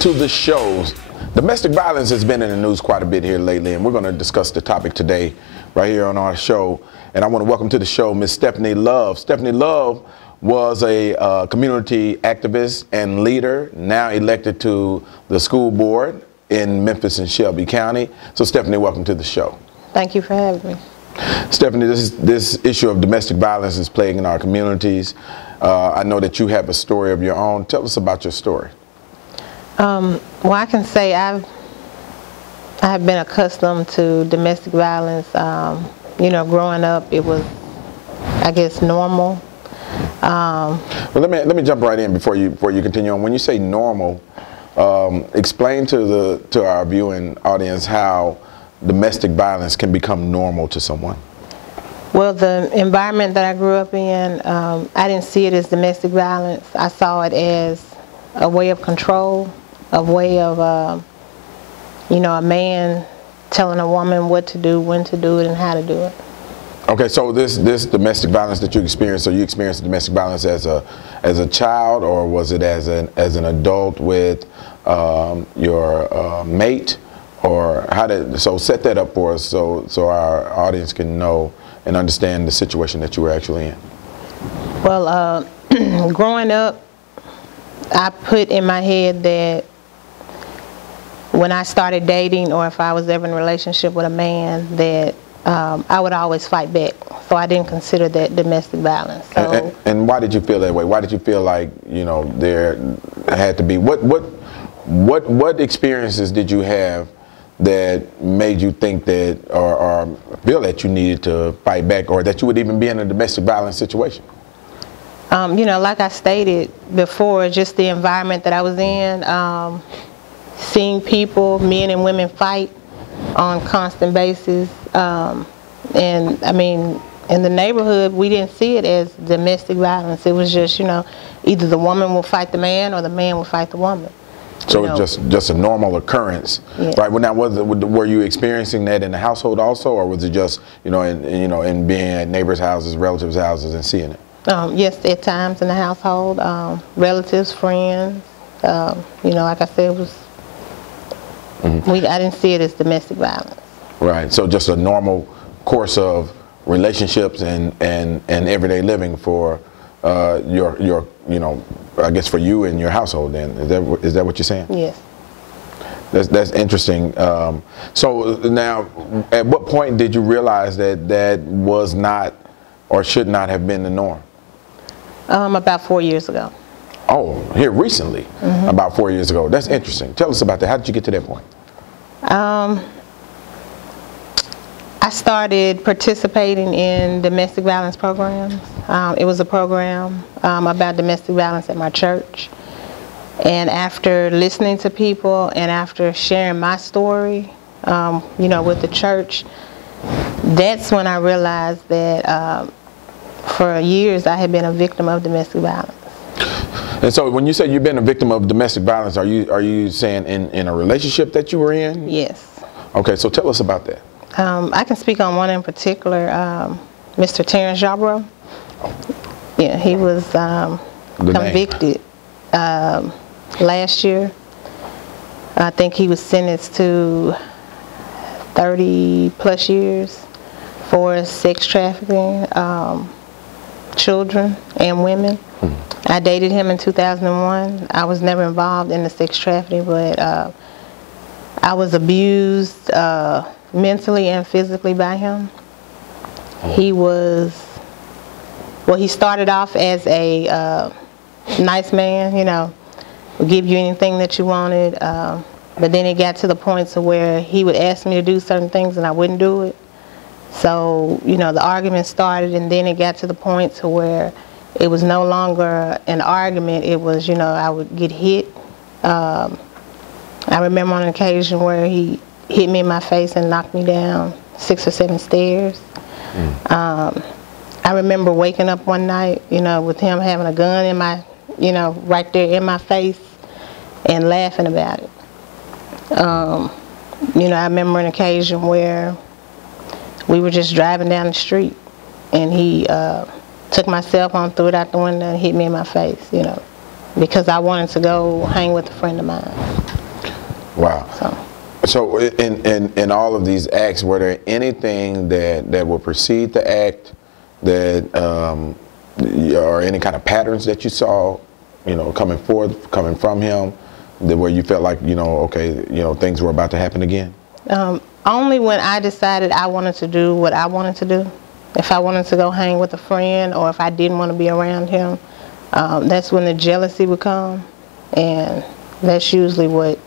to the show. Domestic violence has been in the news quite a bit here lately, and we're going to discuss the topic today right here on our show. And I want to welcome to the show Miss Stephanie Love. Stephanie Love was a community activist and leader, now elected to the school board in Memphis and Shelby County. So Stephanie, welcome to the show. Thank you for having me. Stephanie, this issue of domestic violence is plaguing our communities. I know that you have a story of your own. Tell us about your story. Well, I can say I have been accustomed to domestic violence. You know, growing up, it was, I guess, normal. Well, let me jump right in before you continue on. When you say normal, explain to our viewing audience how domestic violence can become normal to someone. Well, the environment that I grew up in, I didn't see it as domestic violence. I saw it as a way of control, a way of, you know, a man telling a woman what to do, when to do it, and how to do it. Okay, so this domestic violence that you experienced, so you experienced domestic violence as a child, or was it as an adult with your mate, or how did? So set that up for us, so our audience can know and understand the situation that you were actually in. Well, growing up, I put in my head that when I started dating, or if I was ever in a relationship with a man, that I would always fight back. So I didn't consider that domestic violence. So, and why did you feel that way? Why did you feel like, you know, there had to be, what experiences did you have that made you think that, or feel that you needed to fight back, or that you would even be in a domestic violence situation? You know, like I stated before, just the environment that I was in, seeing people, men and women, fight on a constant basis. And I mean, in the neighborhood, we didn't see it as domestic violence. It was just, you know, either the woman will fight the man or the man will fight the woman. So it's just a normal occurrence, yeah. Right? Well, now, were you experiencing that in the household also, or was it just, you know, in being at neighbors' houses, relatives' houses, and seeing it? Yes, at times in the household, relatives, friends. You know, like I said, it was. Mm-hmm. I didn't see it as domestic violence. Right. So just a normal course of relationships and everyday living for your you know, I guess for you and your household. Then is that what you're saying? Yes. That's interesting. So now, at what point did you realize that was not or should not have been the norm? About 4 years ago. Oh, here recently, mm-hmm. About 4 years ago. That's interesting. Tell us about that. How did you get to that point? I started participating in domestic violence programs. It was a program about domestic violence at my church. And after listening to people and after sharing my story, you know, with the church, that's when I realized that for years I had been a victim of domestic violence. And so when you say you've been a victim of domestic violence, are you saying in a relationship that you were in? Yes. Okay, so tell us about that. I can speak on one in particular, Mr. Terrence Jabro. Yeah, he was convicted last year. I think he was sentenced to 30 plus years for sex trafficking, children and women. Mm-hmm. I dated him in 2001. I was never involved in the sex trafficking, but I was abused mentally and physically by him. He was, well, he started off as a nice man, you know, would give you anything that you wanted, but then it got to the point to where he would ask me to do certain things and I wouldn't do it. So, you know, the argument started, and then it got to the point to where it was no longer an argument. It was, you know, I would get hit. I remember on an occasion where he hit me in my face and knocked me down 6 or 7 stairs. Mm. I remember waking up one night, you know, with him having a gun in my, you know, right there in my face, and laughing about it. You know, I remember an occasion where we were just driving down the street, and he took my cell phone, threw it out the window, and hit me in my face, you know, because I wanted to go hang with a friend of mine. Wow. So in all of these acts, were there anything that would precede the act that, or any kind of patterns that you saw, coming from him, where you felt like, okay, things were about to happen again? Only when I decided I wanted to do what I wanted to do. If I wanted to go hang with a friend, or if I didn't want to be around him, that's when the jealousy would come, and that's usually what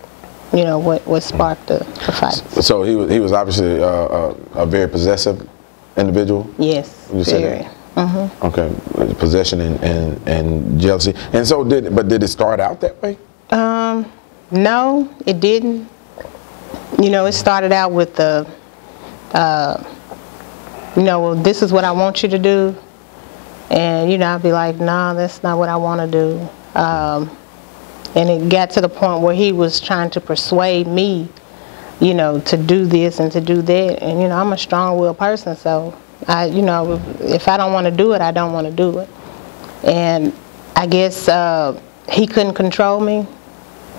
sparked the fight. So he was obviously a very possessive individual? Yes, very. Mm-hmm. Okay, possession and jealousy. And so did it start out that way? No, it didn't. It started out with the, well, this is what I want you to do. And, I'd be like, nah, that's not what I want to do. And it got to the point where he was trying to persuade me, to do this and to do that. And, I'm a strong-willed person, so, if I don't want to do it, I don't want to do it. And I guess he couldn't control me.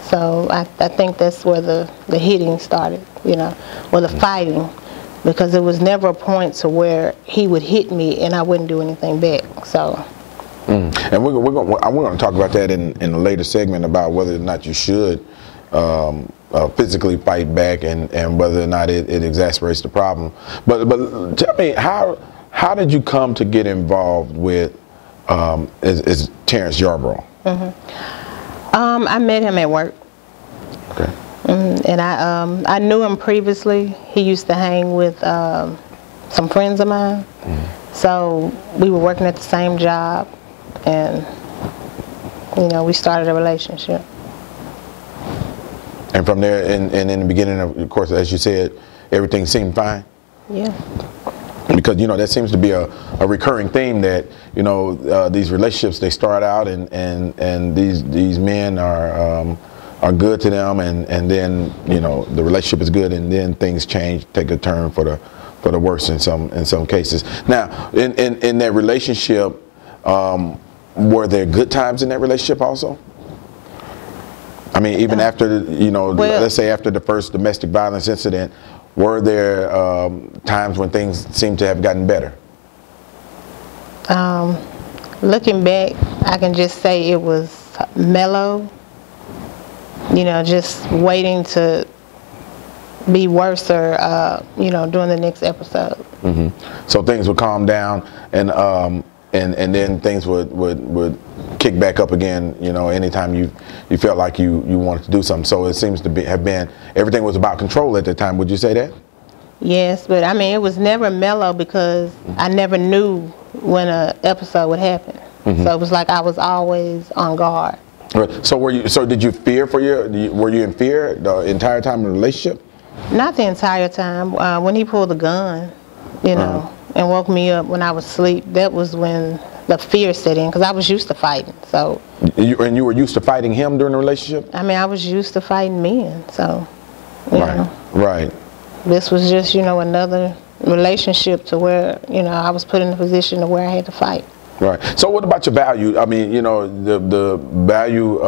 So I think that's where the hitting started, or the fighting, because there was never a point to where he would hit me and I wouldn't do anything back. So. And we're going to talk about that in a later segment, about whether or not you should physically fight back and whether or not it exasperates the problem. But tell me, how did you come to get involved with is Terrence Yarbrough? Mm-hmm. I met him at work. Okay. And I knew him previously. He used to hang with some friends of mine. Mm-hmm. So we were working at the same job, and we started a relationship. And from there, and in the beginning, of course, as you said, everything seemed fine? Yeah. Because that seems to be a recurring theme, that these relationships, they start out and these men are good to them, and then the relationship is good, and then things change, take a turn for the worse in some cases. Now, in that relationship, were there good times in that relationship also? I mean, even after let's say after the first domestic violence incident, were there times when things seemed to have gotten better? Looking back, I can just say it was mellow, just waiting to be worse, or during the next episode. Mm-hmm. So things would calm down, and then things would kick back up again, anytime you felt like you wanted to do something. So it seems to have been, everything was about control at the time. Would you say that? Yes, but I mean, it was never mellow, because I never knew when an episode would happen. Mm-hmm. So it was like I was always on guard. Right. So did you fear were you in fear the entire time of the relationship? Not the entire time. When he pulled the gun, and woke me up when I was asleep, that was when the fear set in, because I was used to fighting. So. You were used to fighting him during the relationship? I mean, I was used to fighting men, so. Right. This was just, another relationship to where, I was put in a position to where I had to fight. Right. So what about your value? I mean, the value,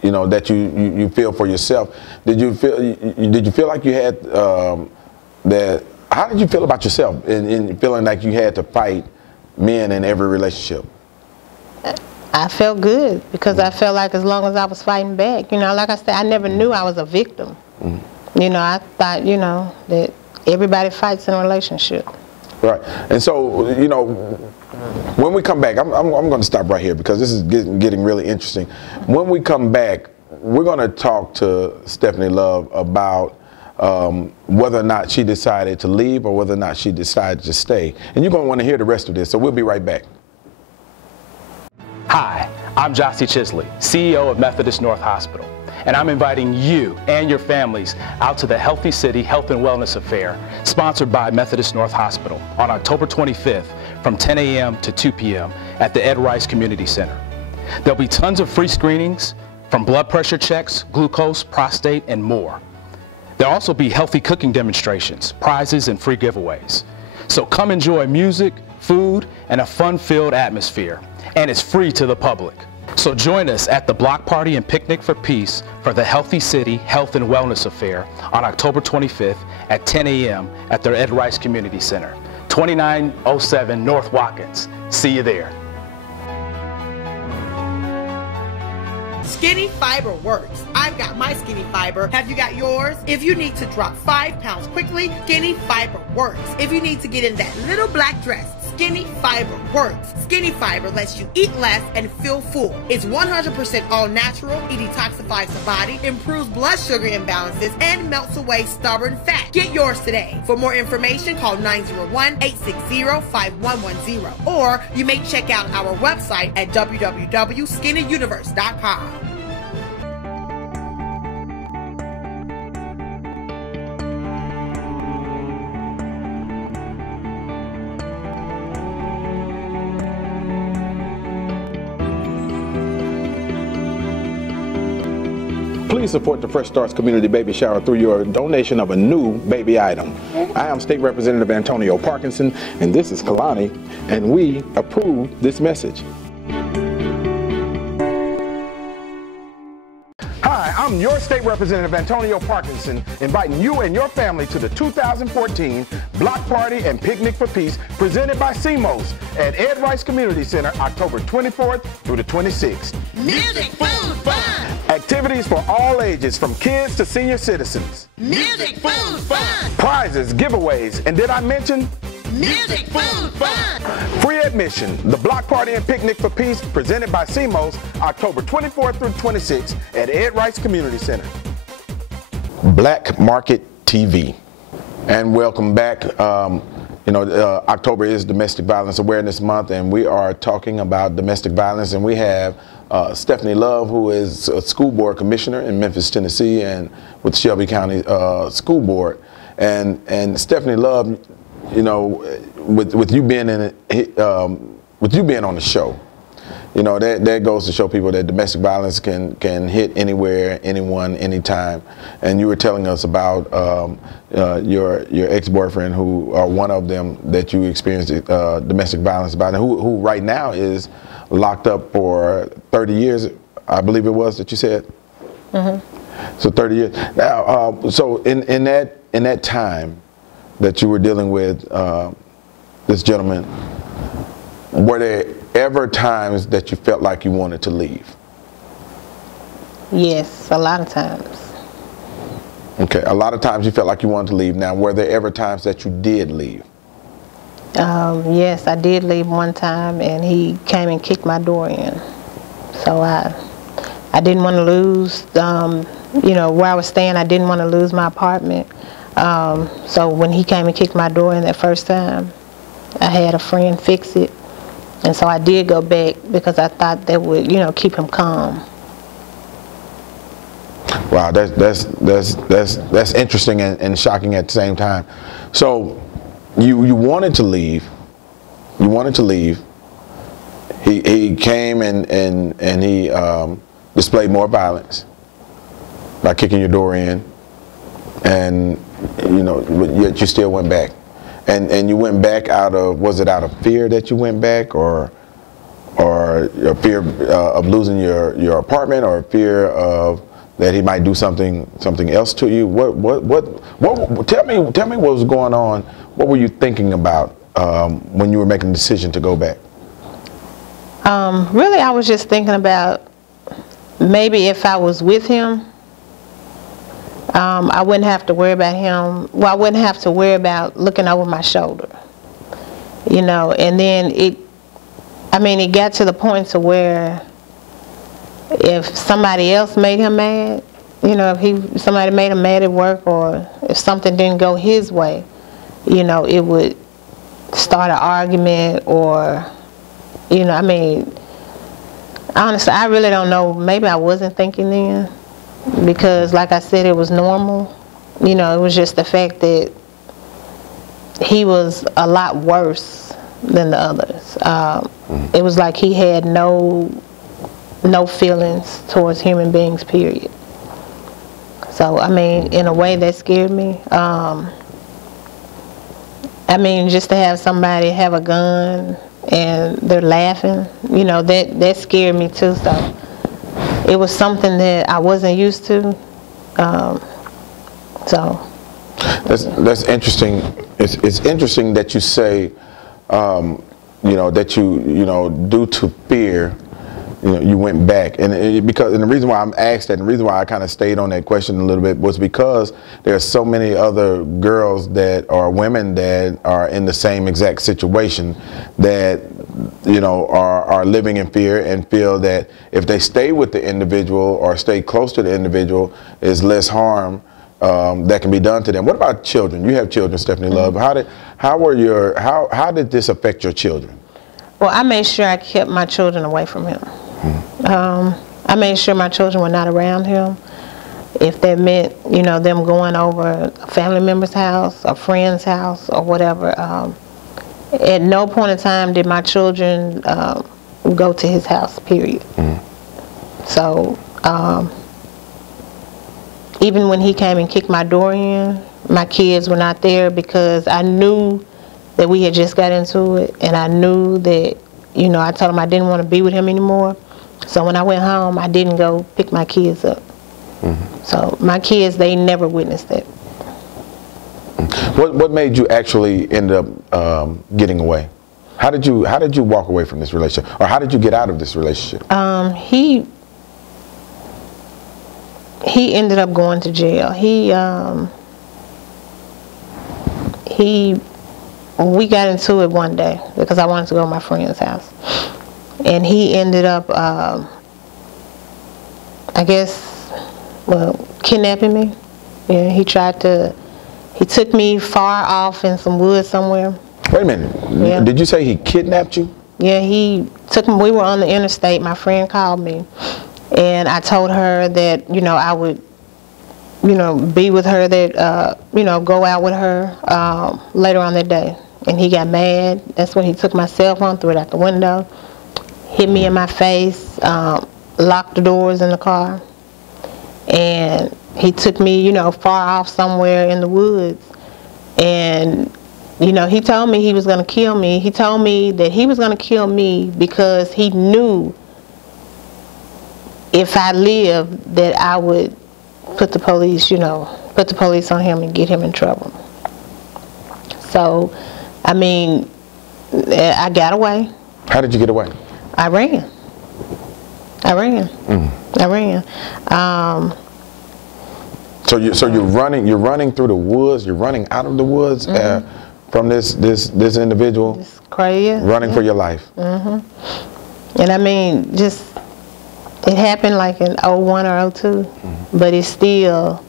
that you feel for yourself. Did you feel like you had that? How did you feel about yourself in feeling like you had to fight men in every relationship? I felt good, because I felt like as long as I was fighting back, like I said, I never knew I was a victim. Mm-hmm. I thought, that everybody fights in a relationship. Right. And so, when we come back, I'm going to stop right here, because this is getting really interesting. When we come back, we're going to talk to Stephanie Love about whether or not she decided to leave, or whether or not she decided to stay. And you're going to want to hear the rest of this, so we'll be right back. Hi, I'm Jossie Chisley, CEO of Methodist North Hospital, and I'm inviting you and your families out to the Healthy City Health and Wellness Affair, sponsored by Methodist North Hospital, on October 25th from 10 a.m. to 2 p.m. at the Ed Rice Community Center. There'll be tons of free screenings, from blood pressure checks, glucose, prostate, and more. There'll also be healthy cooking demonstrations, prizes, and free giveaways. So come enjoy music, food, and a fun-filled atmosphere. And it's free to the public. So So join us at the Block Party and Picnic for Peace for the Healthy City Health and Wellness Affair on October 25th at 10 a.m. at the Ed Rice Community Center, 2907 North Watkins. See you there. Skinny Fiber works. I've got my Skinny Fiber. Have you got yours? If you need to drop 5 pounds quickly, Skinny Fiber works. If you need to get in that little black dress, Skinny Fiber works. Skinny Fiber lets you eat less and feel full. It's 100% all natural. It detoxifies the body, improves blood sugar imbalances, and melts away stubborn fat. Get yours today. For more information, call 901-860-5110. Or you may check out our website at www.skinnyuniverse.com. Please support the Fresh Starts Community Baby Shower through your donation of a new baby item. I am State Representative Antonio Parkinson, and this is Kalani, and we approve this message. Hi, I'm your State Representative Antonio Parkinson, inviting you and your family to the 2014 Block Party and Picnic for Peace presented by CMOS at Ed Rice Community Center, October 24th through the 26th. Music, food, fun. Activities for all ages, from kids to senior citizens. Music, food, fun. Prizes, giveaways, and did I mention? Music, food, fun. Free admission. The Block Party and Picnic for Peace presented by CMOS, October 24th through 26th at Ed Rice Community Center. Black Market TV. And welcome back. October is Domestic Violence Awareness Month, and we are talking about domestic violence, and we have Stephanie Love, who is a school board commissioner in Memphis, Tennessee, and with Shelby County School Board. And Stephanie Love, you know, with you being on the show, you know, that goes to show people that domestic violence can hit anywhere, anyone, anytime. And you were telling us about your ex-boyfriend, who are one of them that you experienced domestic violence about, and who right now is locked up for 30 years, I believe it was that you said. Mm-hmm. So 30 years. Now, so in that time that you were dealing with this gentleman, were there ever times that you felt like you wanted to leave? Yes, a lot of times. Okay, a lot of times you felt like you wanted to leave. Now, were there ever times that you did leave? Yes, I did leave one time, and he came and kicked my door in. So I didn't want to lose, where I was staying. I didn't want to lose my apartment. So when he came and kicked my door in that first time, I had a friend fix it, and so I did go back because I thought that would, keep him calm. Wow, that's interesting and shocking at the same time. So you wanted to leave. You wanted to leave. He came and he displayed more violence by kicking your door in, and yet you still went back. And you went back was it out of fear that you went back, or a fear of losing your apartment, or a fear of that he might do something else to you? What tell me what was going on. What were you thinking about when you were making the decision to go back? Really, I was just thinking about maybe if I was with him, I wouldn't have to worry about him. Well, I wouldn't have to worry about looking over my shoulder, and then it got to the point to where if somebody else made him mad, if somebody made him mad at work, or if something didn't go his way, it would start an argument, or, honestly, I really don't know. Maybe I wasn't thinking then, because like I said, it was normal. It was just the fact that he was a lot worse than the others. It was like he had no feelings towards human beings, period. So, in a way that scared me. Just to have somebody have a gun and they're laughing, you know, that scared me too. So it was something that I wasn't used to. So that's interesting. It's interesting that you say, you know, that you know, due to fear, you know, you went back, and the reason why I'm asked that, and the reason why I kind of stayed on that question a little bit, was because there are so many other girls that are women that are in the same exact situation, that, you know, are living in fear and feel that if they stay with the individual or stay close to the individual, is less harm that can be done to them. What about children? You have children, Stephanie Love. How did this affect your children? Well, I made sure I kept my children away from him. I made sure my children were not around him. If that meant, you know, them going over a family member's house, a friend's house, or whatever, at no point in time did my children go to his house, period. So even when he came and kicked my door in, my kids were not there, because I knew that we had just got into it, and I knew that, you know, I told him I didn't want to be with him anymore. So when I went home, I didn't go pick my kids up. So my kids, they never witnessed that. What made you actually end up getting away? How did you walk away from this relationship, or how did you get out of this relationship? He ended up going to jail. We got into it one day because I wanted to go to my friend's house, and he ended up, I guess, well, kidnapping me. Yeah, he took me far off in some woods somewhere. Wait a minute. Yeah. Did you say he kidnapped you? Yeah, he took me. We were on the interstate. My friend called me, and I told her that, you know, I would, you know, be with her, that, you know, go out with her later on that day. And he got mad. That's when he took my cell phone, threw it out the window, hit me in my face, locked the doors in the car. And he took me, you know, far off somewhere in the woods. And, you know, he told me he was going to kill me. He told me that he was going to kill me because he knew if I lived that I would put the police, you know, put the police on him and get him in trouble. So, I mean, I got away. How did you get away? I ran. I ran. So you're running through the woods. You're running out of the woods from this individual. It's crazy. Running for your life. And I mean, just it happened like in 01 or 02, but it still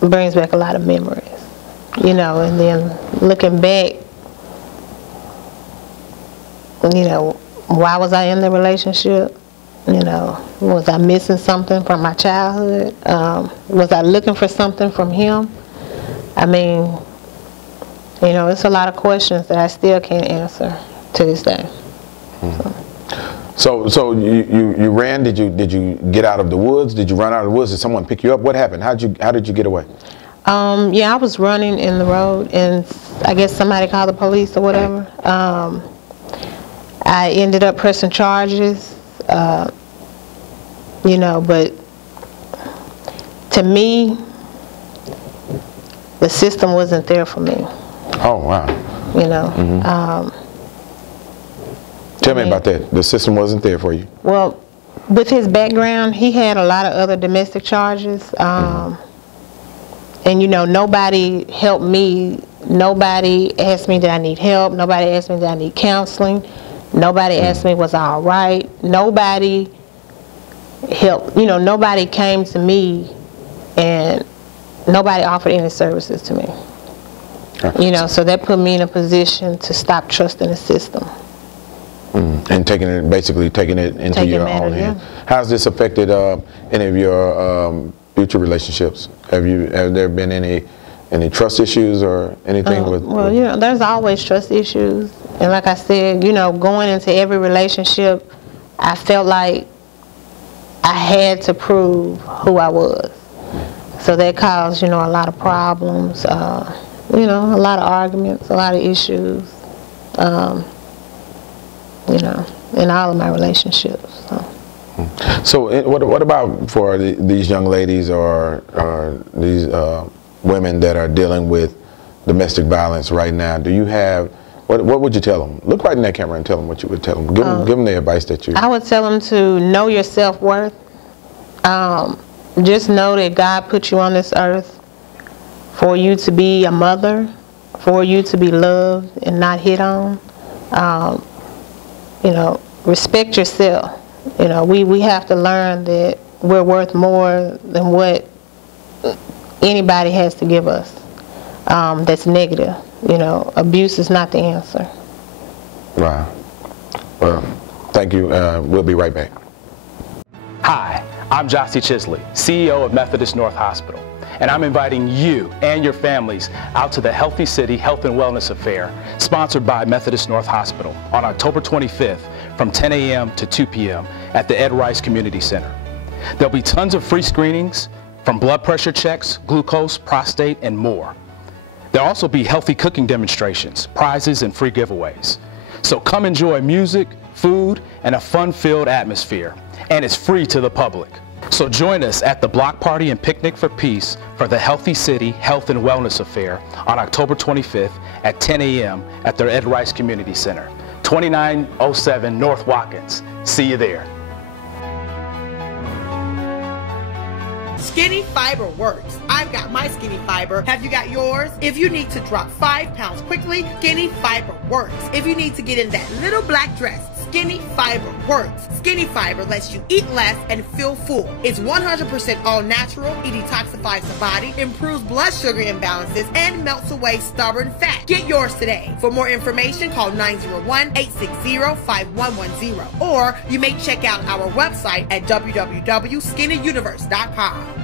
brings back a lot of memories. You know, and then looking back, you know, why was I in the relationship? You know, was I missing something from my childhood? Was I looking for something from him? I mean, you know, it's a lot of questions that I still can't answer to this day. So you ran. Did you get out of the woods? Did you run out of the woods? Did someone pick you up? What happened? How did you get away? Yeah, I was running in the road, and I guess somebody called the police or whatever. I ended up pressing charges, you know, but to me, the system wasn't there for me. Oh, wow. You know. Tell me about that. The system wasn't there for you. Well, with his background, he had a lot of other domestic charges. And, you know, nobody helped me. Nobody asked me, did I need help? Nobody asked me, did I need counseling? Nobody asked me, was I all right? Nobody helped. You know, nobody came to me, and nobody offered any services to me. You know, so that put me in a position to stop trusting the system. And basically taking it into your own hands. How's this affected any of your future relationships? Have there been any trust issues or anything with? Well, you know, there's always trust issues, and like I said, you know, going into every relationship, I felt like I had to prove who I was. So that caused, you know, a lot of problems. You know, a lot of arguments, a lot of issues. you know, in all of my relationships. So what about for these young ladies or these women that are dealing with domestic violence right now? Do you have, what would you tell them? Look right in that camera and tell them what you would tell them. Give them the advice that you... I would tell them to know your self-worth. Just know that God put you on this earth for you to be a mother, for you to be loved and not hit on. You know, respect yourself. You know, we have to learn that we're worth more than what anybody has to give us. That's negative. You know, abuse is not the answer. Wow. Well, thank you. We'll be right back. Hi, I'm Jossie Chisley, CEO of Methodist North Hospital, and I'm inviting you and your families out to the Healthy City Health and Wellness Affair, sponsored by Methodist North Hospital, on October 25th from 10 a.m. to 2 p.m. at the Ed Rice Community Center. There'll be tons of free screenings, from blood pressure checks, glucose, prostate, and more. There'll also be healthy cooking demonstrations, prizes, and free giveaways. So come enjoy music, food, and a fun-filled atmosphere. And it's free to the public. So join us at the Block Party and Picnic for Peace for the Healthy City Health and Wellness Affair on October 25th at 10 a.m. at the Ed Rice Community Center, 2907 North Watkins. See you there. Skinny Fiber works. I've got my Skinny Fiber. Have you got yours? If you need to drop 5 pounds quickly, Skinny Fiber works. If you need to get in that little black dress, Skinny Fiber works. Skinny Fiber lets you eat less and feel full. It's 100% all natural. It detoxifies the body, improves blood sugar imbalances, and melts away stubborn fat. Get yours today. For more information, call 901-860-5110. Or you may check out our website at www.skinnyuniverse.com.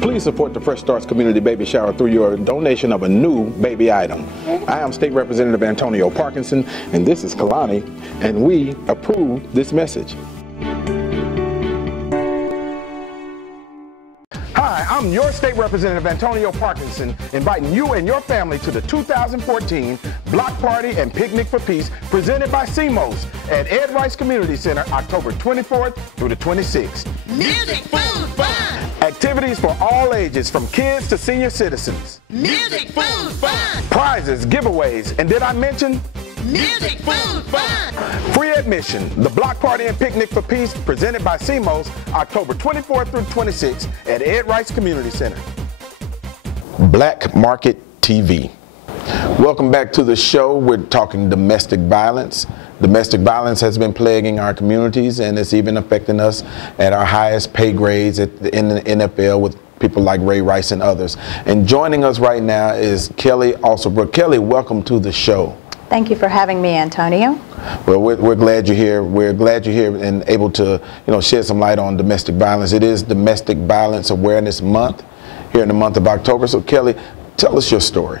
Please support the Fresh Starts Community Baby Shower through your donation of a new baby item. I am State Representative Antonio Parkinson, and this is Kalani, and we approve this message. Hi, I'm your State Representative Antonio Parkinson, inviting you and your family to the 2014 Block Party and Picnic for Peace presented by CMOS at Ed Rice Community Center, October 24th through the 26th. Music, food, fun. Activities for all ages, from kids to senior citizens. Music, food, fun. Prizes, giveaways, and did I mention? Music, food, fun. Free admission. The Block Party and Picnic for Peace presented by CMOS, October 24th through 26th at Ed Rice Community Center. Black Market TV. Welcome back to the show. We're talking domestic violence. Domestic violence has been plaguing our communities, and it's even affecting us at our highest pay grades in the NFL with people like Ray Rice and others. And joining us right now is Kelly Alsobrook. Kelly, welcome to the show. Thank you for having me, Antonio. Well, we're glad you're here. We're glad you're here and able to, shed some light on domestic violence. It is Domestic Violence Awareness Month here in the month of October. So, Kelly, tell us your story.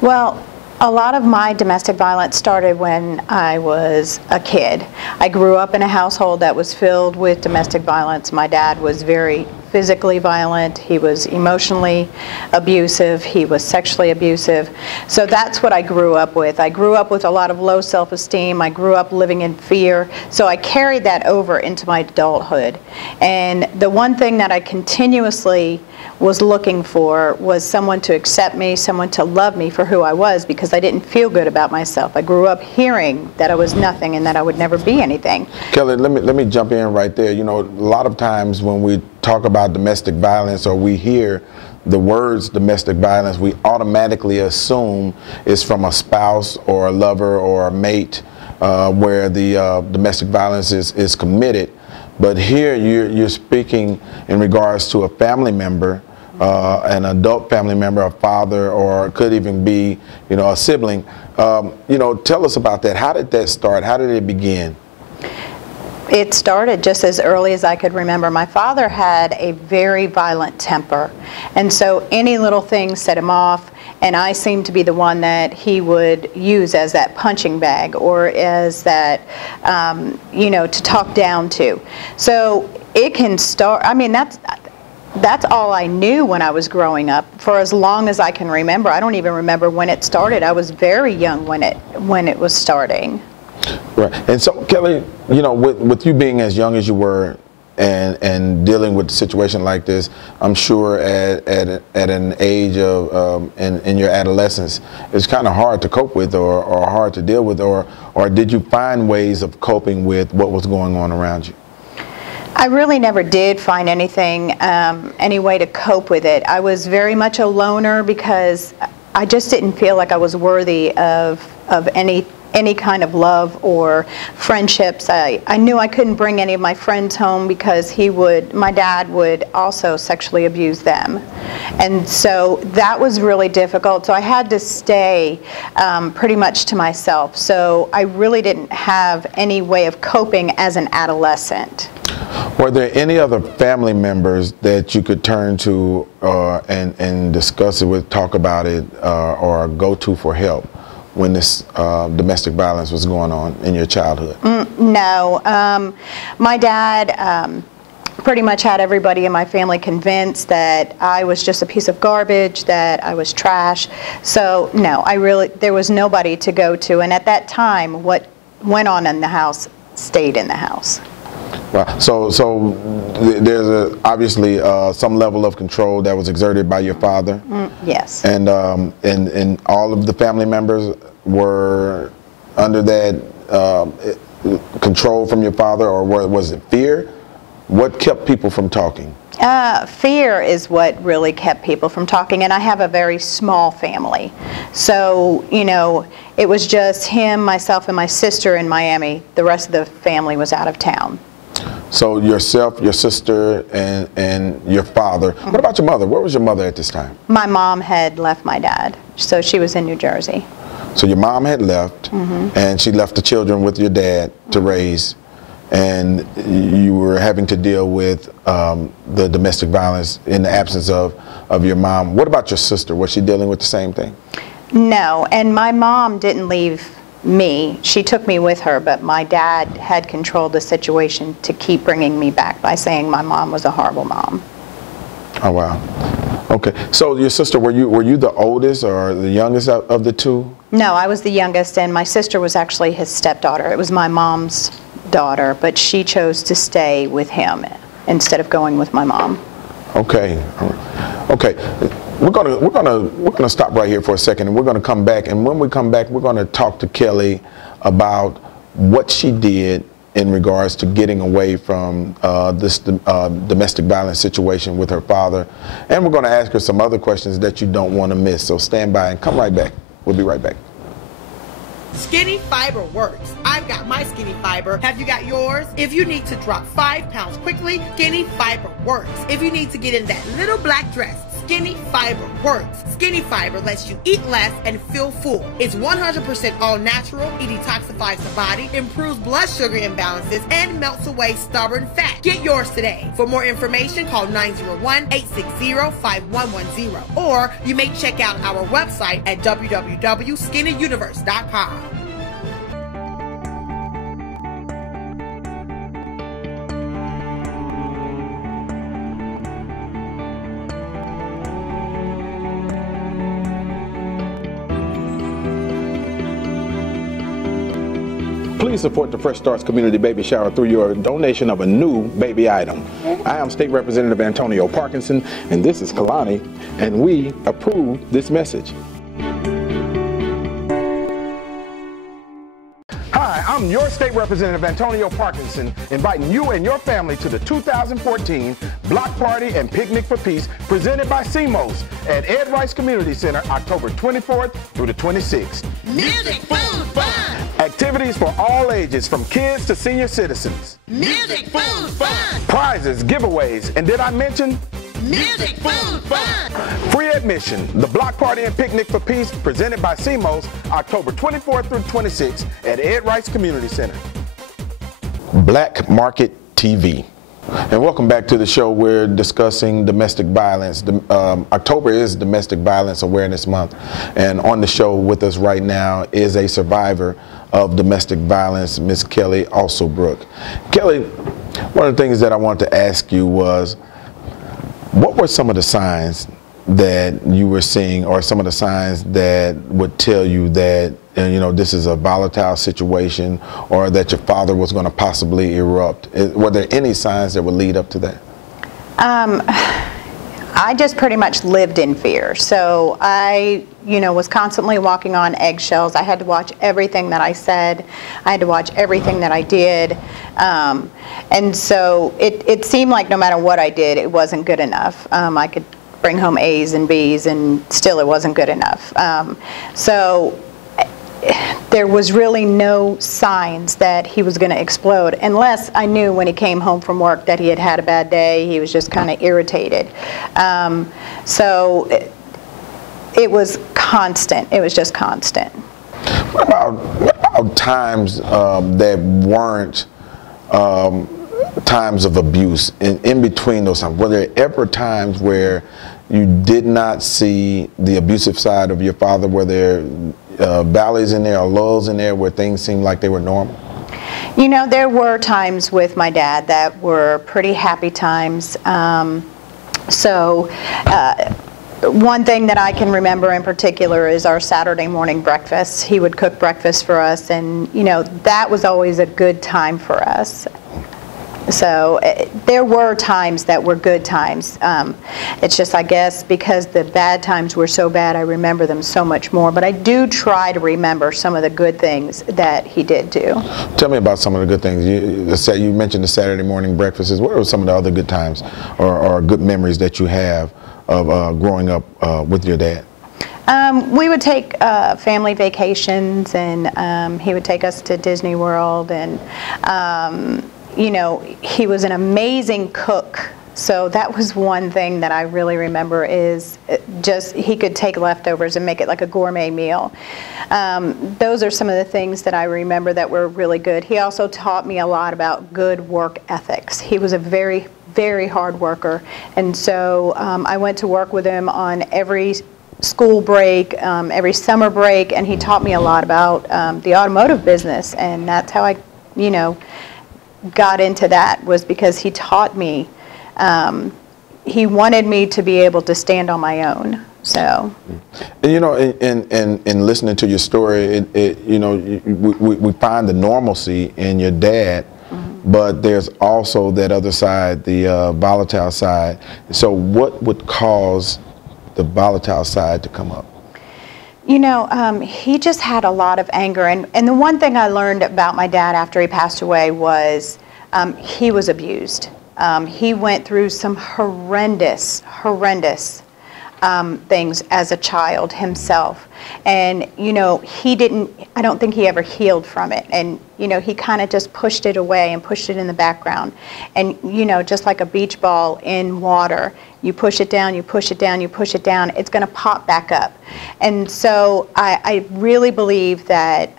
Well, a lot of my domestic violence started when I was a kid. I grew up in a household that was filled with domestic violence. My dad was very physically violent. He was emotionally abusive. He was sexually abusive. So that's what I grew up with. I grew up with a lot of low self-esteem. I grew up living in fear. So I carried that over into my adulthood. And the one thing that I continuously was looking for was someone to accept me, someone to love me for who I was, because I didn't feel good about myself. I grew up hearing that I was nothing and that I would never be anything. Kelly, let me jump in right there. A lot of times when we talk about domestic violence or we hear the words domestic violence, we automatically assume it's from a spouse or a lover or a mate where the domestic violence is committed. But here you're speaking in regards to a family member, an adult family member, a father, or it could even be, a sibling. Tell us about that. How did that start? How did it begin? It started just as early as I could remember. My father had a very violent temper, and so any little thing set him off, and I seemed to be the one that he would use as that punching bag or as that, you know, to talk down to. So it can start, I mean, that's all I knew when I was growing up for as long as I can remember. I don't even remember when it started. I was very young when it was starting. Right. And so, Kelly, you know, with you being as young as you were and dealing with a situation like this, I'm sure at an age of in your adolescence, it's kind of hard to cope with or hard to deal with, or did you find ways of coping with what was going on around you? I really never did find anything, any way to cope with it. I was very much a loner because I just didn't feel like I was worthy of any kind of love or friendships. I knew I couldn't bring any of my friends home because my dad would also sexually abuse them. And so that was really difficult. So I had to stay pretty much to myself. So I really didn't have any way of coping as an adolescent. Were there any other family members that you could turn to and discuss it with, talk about it, or go to for help when this domestic violence was going on in your childhood? No. My dad pretty much had everybody in my family convinced that I was just a piece of garbage, that I was trash. So no, there was nobody to go to. And at that time, what went on in the house stayed in the house. Wow. So there's obviously some level of control that was exerted by your father. Yes. And all of the family members were under that control from your father, or was it fear? What kept people from talking? Fear is what really kept people from talking, and I have a very small family. So, you know, it was just him, myself, and my sister in Miami. The rest of the family was out of town. So yourself, your sister, and your father. What about your mother? Where was your mother at this time? My mom had left my dad, so she was in New Jersey. So your mom had left, and she left the children with your dad to raise, and you were having to deal with the domestic violence in the absence of your mom. What about your sister? Was she dealing with the same thing? No, and my mom didn't leave me. She took me with her, but my dad had controlled the situation to keep bringing me back by saying my mom was a horrible mom. Oh, wow. Okay. So your sister, were you the oldest or the youngest of the two? No, I was the youngest, and my sister was actually his stepdaughter. It was my mom's daughter, but she chose to stay with him instead of going with my mom. Okay. Okay. We're gonna stop right here for a second, and we're gonna come back. And when we come back, we're gonna talk to Kelly about what she did in regards to getting away from this domestic violence situation with her father. And we're gonna ask her some other questions that you don't want to miss. So stand by and come right back. We'll be right back. Skinny Fiber works. I've got my Skinny Fiber. Have you got yours? If you need to drop 5 pounds quickly, Skinny Fiber works. If you need to get in that little black dress, Skinny Fiber works. Skinny Fiber lets you eat less and feel full. It's 100% all natural. It detoxifies the body, improves blood sugar imbalances, and melts away stubborn fat. Get yours today. For more information, call 901-860-5110. Or you may check out our website at www.skinnyuniverse.com. Please support the Fresh Starts Community Baby Shower through your donation of a new baby item. I am State Representative Antonio Parkinson, and this is Kalani, and we approve this message. Hi, I'm your State Representative Antonio Parkinson, inviting you and your family to the 2014 Block Party and Picnic for Peace presented by CMOS at Ed Rice Community Center, October 24th through the 26th. Music, food, fun. Activities for all ages, from kids to senior citizens. Music, food, fun. Prizes, giveaways, and did I mention? Music, food, fun. Free admission. The Block Party and Picnic for Peace presented by CMOS, October 24th through 26th at Ed Rice Community Center. Black Market TV. And welcome back to the show. We're discussing domestic violence. October is Domestic Violence Awareness Month, and on the show with us right now is a survivor of domestic violence, Miss Kelly Alsobrook. Kelly, one of the things that I wanted to ask you was, what were some of the signs that you were seeing, or some of the signs that would tell you that this is a volatile situation, or that your father was going to possibly erupt? Were there any signs that would lead up to that? I just pretty much lived in fear. So I, was constantly walking on eggshells. I had to watch everything that I said. I had to watch everything that I did. And so it seemed like no matter what I did, it wasn't good enough. I could bring home A's and B's, and still it wasn't good enough. So there was really no signs that he was going to explode, unless I knew when he came home from work that he had had a bad day. He was just kind of irritated. So it was constant. It was just constant. What about times that weren't times of abuse? In between those times, were there ever times where you did not see the abusive side of your father? Were there valleys in there or lulls in there where things seemed like they were normal? There were times with my dad that were pretty happy times. One thing that I can remember in particular is our Saturday morning breakfast. He would cook breakfast for us, and that was always a good time for us. So there were times that were good times. It's just, I guess, because the bad times were so bad, I remember them so much more. But I do try to remember some of the good things that he did do. Tell me about some of the good things. You mentioned the Saturday morning breakfasts. What are some of the other good times or good memories that you have of growing up with your dad? We would take family vacations, and he would take us to Disney World, and he was an amazing cook. So that was one thing that I really remember, is just he could take leftovers and make it like a gourmet meal. Those are some of the things that I remember that were really good. He also taught me a lot about good work ethics. He was a very, very hard worker. And so I went to work with him on every school break, every summer break, and he taught me a lot about the automotive business. And that's how I, got into that, was because he taught me. He wanted me to be able to stand on my own. So, in listening to your story, we find the normalcy in your dad, but there's also that other side, the volatile side. So, what would cause the volatile side to come up? He just had a lot of anger. And the one thing I learned about my dad after he passed away was he was abused. He went through some horrendous things as a child himself. And, I don't think he ever healed from it. And, he kind of just pushed it away and pushed it in the background. And, just like a beach ball in water, you push it down, you push it down, you push it down, it's going to pop back up. And so I really believe that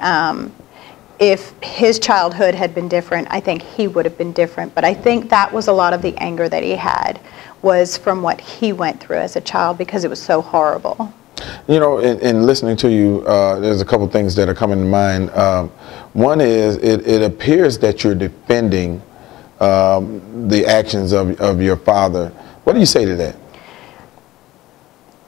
if his childhood had been different, I think he would have been different. But I think that was a lot of the anger that he had, was from what he went through as a child, because it was so horrible. In listening to you, there's a couple things that are coming to mind. One is, it appears that you're defending the actions of your father. What do you say to that?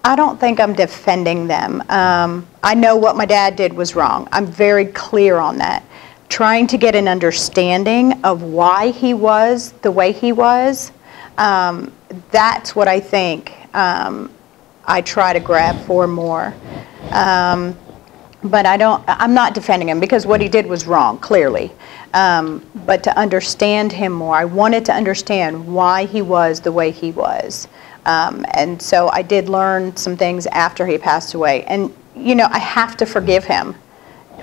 I don't think I'm defending them. I know what my dad did was wrong. I'm very clear on that. Trying to get an understanding of why he was the way he was, that's what I think I try to grab for more. But I'm not defending him, because what he did was wrong, clearly. But to understand him more, I wanted to understand why he was the way he was. And so I did learn some things after he passed away. And, I have to forgive him.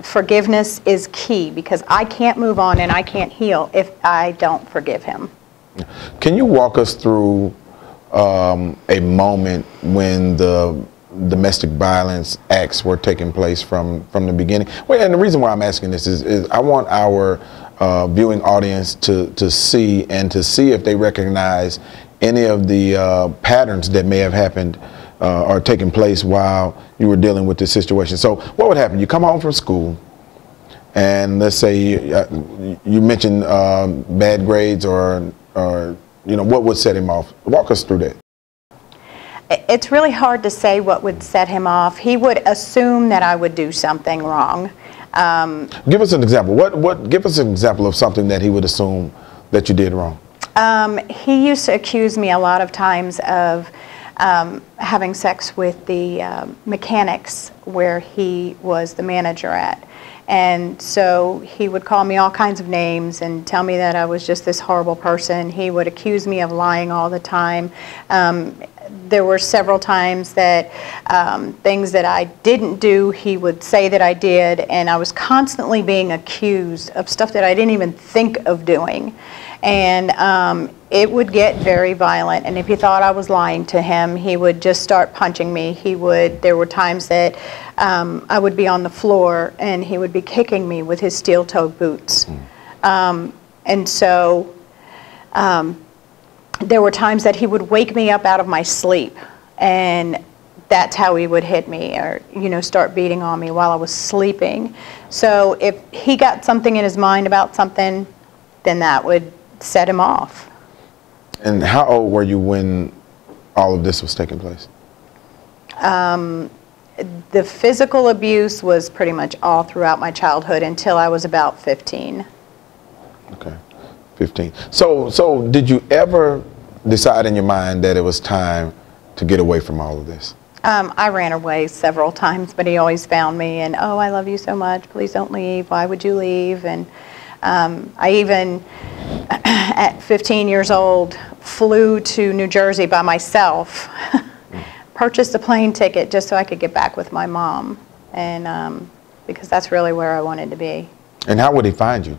Forgiveness is key, because I can't move on and I can't heal if I don't forgive him. Can you walk us through a moment when the domestic violence acts were taking place from the beginning? Well, and the reason why I'm asking this is I want our viewing audience to see if they recognize any of the patterns that may have happened or taken place while you were dealing with this situation. So what would happen? You come home from school, and let's say you mentioned bad grades or what would set him off? Walk us through that. It's really hard to say what would set him off. He would assume that I would do something wrong. Give us an example. Give us an example of something that he would assume that you did wrong. He used to accuse me a lot of times of having sex with the mechanics where he was the manager at. And so he would call me all kinds of names and tell me that I was just this horrible person. He would accuse me of lying all the time. There were several times that things that I didn't do, he would say that I did, and I was constantly being accused of stuff that I didn't even think of doing. And it would get very violent, and if he thought I was lying to him, he would just start punching me. There were times that I would be on the floor and he would be kicking me with his steel-toed boots. And so there were times that he would wake me up out of my sleep, and that's how he would hit me or start beating on me while I was sleeping. So if he got something in his mind about something, then that would set him off. And how old were you when all of this was taking place? The physical abuse was pretty much all throughout my childhood until I was about 15. Okay, 15. So did you ever decide in your mind that it was time to get away from all of this? I ran away several times, but he always found me and, oh, I love you so much, please don't leave, why would you leave? And I even, at 15 years old, flew to New Jersey by myself, purchased a plane ticket just so I could get back with my mom, and because that's really where I wanted to be. And how would he find you?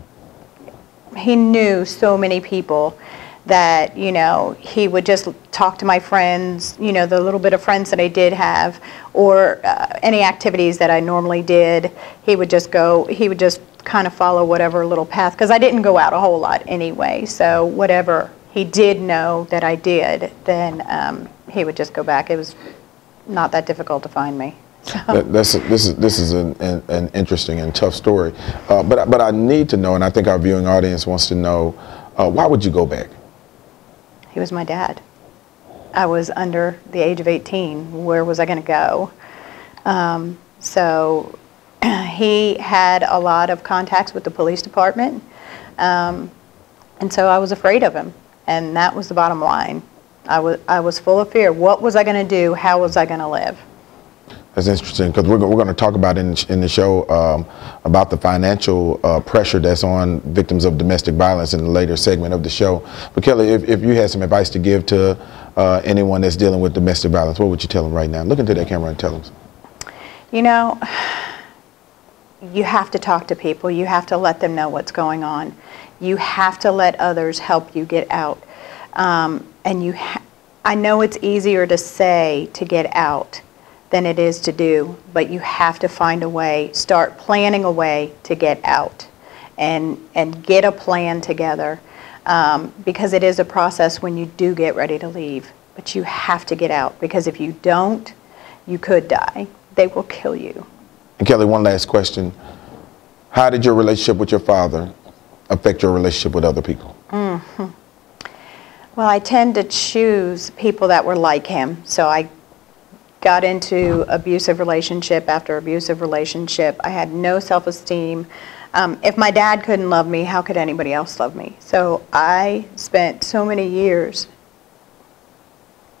He knew so many people that, he would just talk to my friends, the little bit of friends that I did have, or any activities that I normally did. He would just kind of follow whatever little path, because I didn't go out a whole lot anyway, so whatever he did know that I did, then he would just go back. It was not that difficult to find me. So. This is an interesting and tough story, but I need to know, and I think our viewing audience wants to know, why would you go back? He was my dad. I was under the age of 18. Where was I going to go? So he had a lot of contacts with the police department, and so I was afraid of him, and that was the bottom line. I was full of fear. What was I going to do? How was I going to live? That's interesting, because we're going to talk about in the show about the financial pressure that's on victims of domestic violence in the later segment of the show. But Kelly, if you had some advice to give to anyone that's dealing with domestic violence, what would you tell them right now? Look into that camera and tell them. You have to talk to people. You have to let them know what's going on. You have to let others help you get out. I know it's easier to say to get out than it is to do, but you have to find a way, start planning a way to get out and get a plan together, because it is a process when you do get ready to leave, but you have to get out, because if you don't, you could die. They will kill you. And Kelly, one last question. How did your relationship with your father affect your relationship with other people? Mm-hmm. Well, I tend to choose people that were like him, so I got into abusive relationship after abusive relationship. I had no self-esteem. If my dad couldn't love me, how could anybody else love me? So I spent so many years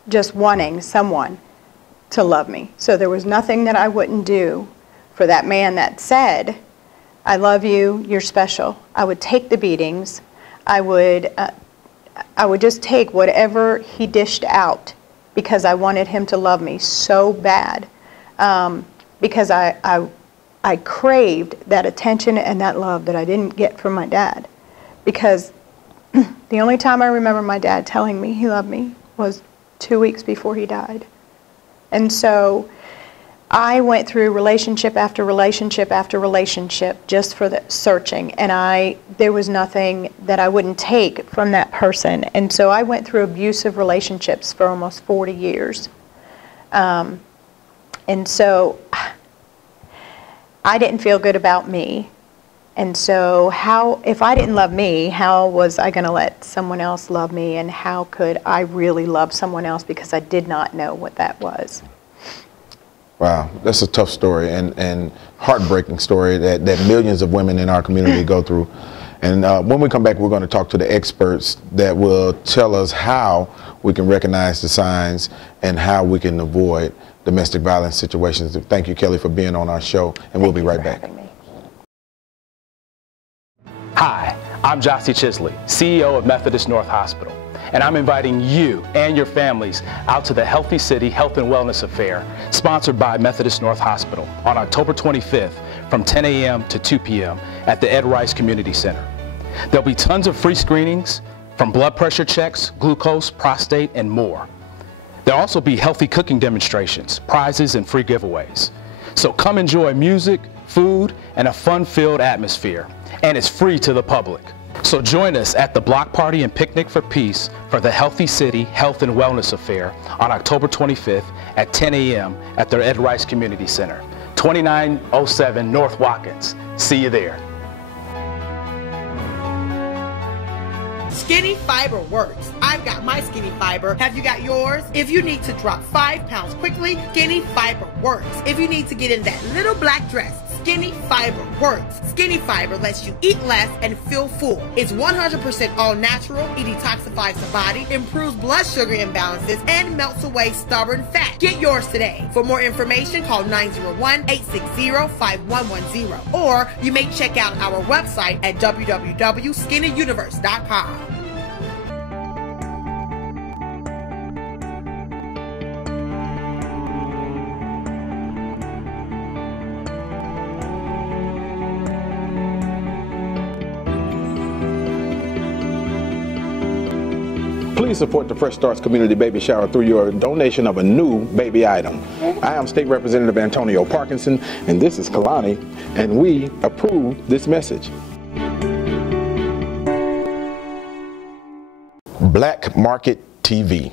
just wanting someone to love me. So there was nothing that I wouldn't do for that man that said, I love you, you're special. I would take the beatings. I would just take whatever he dished out, because I wanted him to love me so bad, because I craved that attention and that love that I didn't get from my dad. Because the only time I remember my dad telling me he loved me was 2 weeks before he died. And so I went through relationship after relationship after relationship just for the searching, and there was nothing that I wouldn't take from that person. And so I went through abusive relationships for almost 40 years. And so I didn't feel good about me. And so if I didn't love me, how was I going to let someone else love me, and how could I really love someone else, because I did not know what that was. Wow, that's a tough story and heartbreaking story that millions of women in our community go through. And when we come back, we're going to talk to the experts that will tell us how we can recognize the signs and how we can avoid domestic violence situations. Thank you, Kelly, for being on our show, and we'll be right back. Hi, I'm Jossie Chisley, CEO of Methodist North Hospital, and I'm inviting you and your families out to the Healthy City Health and Wellness Affair, sponsored by Methodist North Hospital, on October 25th from 10 a.m. to 2 p.m. at the Ed Rice Community Center. There'll be tons of free screenings, from blood pressure checks, glucose, prostate, and more. There'll also be healthy cooking demonstrations, prizes, and free giveaways. So come enjoy music, food, and a fun-filled atmosphere. And it's free to the public. So join us at the Block Party and Picnic for Peace for the Healthy City Health and Wellness Affair on October 25th at 10 a.m. at the Ed Rice Community Center, 2907 North Watkins. See you there. Skinny Fiber works. I've got my Skinny Fiber. Have you got yours? If you need to drop 5 pounds quickly, Skinny Fiber works. If you need to get in that little black dress, Skinny Fiber works. Skinny Fiber lets you eat less and feel full. It's 100% all natural. It detoxifies the body, improves blood sugar imbalances, and melts away stubborn fat. Get yours today. For more information, call 901-860-5110. Or you may check out our website at www.skinnyuniverse.com. Please support the Fresh Starts Community Baby Shower through your donation of a new baby item. I am State Representative Antonio Parkinson, and this is Kalani, and we approve this message. Black Market TV.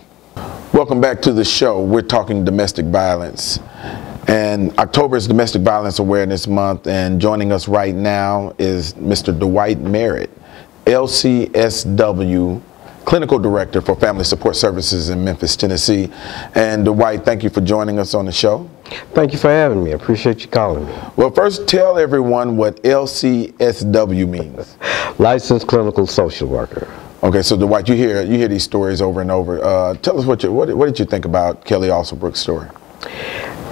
Welcome back to the show. We're talking domestic violence. And October is Domestic Violence Awareness Month, and joining us right now is Mr. Dwight Merritt, LCSW Clinical Director for Family Support Services in Memphis, Tennessee. And Dwight, thank you for joining us on the show. Thank you for having me. I appreciate you calling me. Well, first, tell everyone what LCSW means. Licensed Clinical Social Worker. Okay, so Dwight, you hear these stories over and over. Tell us what did you think about Kelly Alsobrooke's story?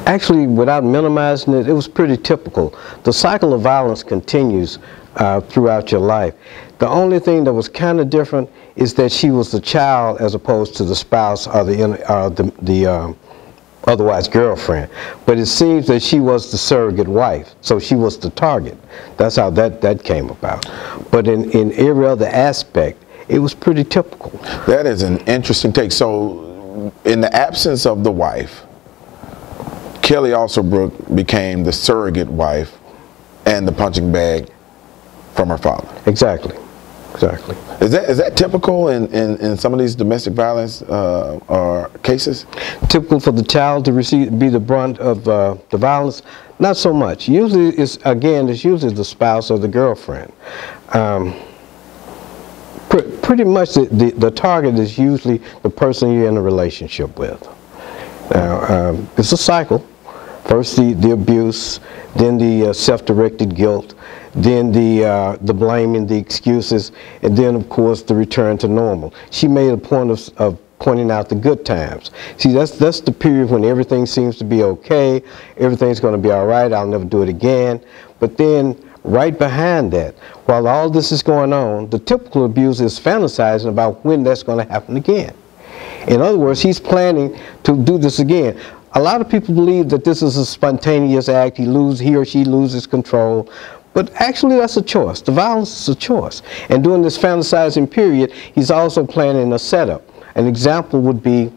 Actually, without minimizing it, it was pretty typical. The cycle of violence continues throughout your life. The only thing that was kind of different is that she was the child as opposed to the spouse or the otherwise girlfriend. But it seems that she was the surrogate wife, so she was the target. That's how that came about. But in every other aspect, it was pretty typical. That is an interesting take. So in the absence of the wife, Kelly Alsobrooke became the surrogate wife and the punching bag from her father. Exactly. Exactly. Is that typical in some of these domestic violence cases? Typical for the child to be the brunt of the violence? Not so much. Usually, it's usually the spouse or the girlfriend. Pretty much the target is usually the person you're in a relationship with. Now, it's a cycle. First the abuse, then the self-directed guilt, then the blaming, the excuses, and then of course the return to normal. She made a point of pointing out the good times. See, that's the period when everything seems to be okay, everything's going to be all right, I'll never do it again. But then right behind that, while all this is going on, the typical abuser is fantasizing about when that's going to happen again. In other words, he's planning to do this again. A lot of people believe that this is a spontaneous act, he or she loses control, but actually that's a choice. The violence is a choice. And during this fantasizing period, he's also planning a setup. An example would be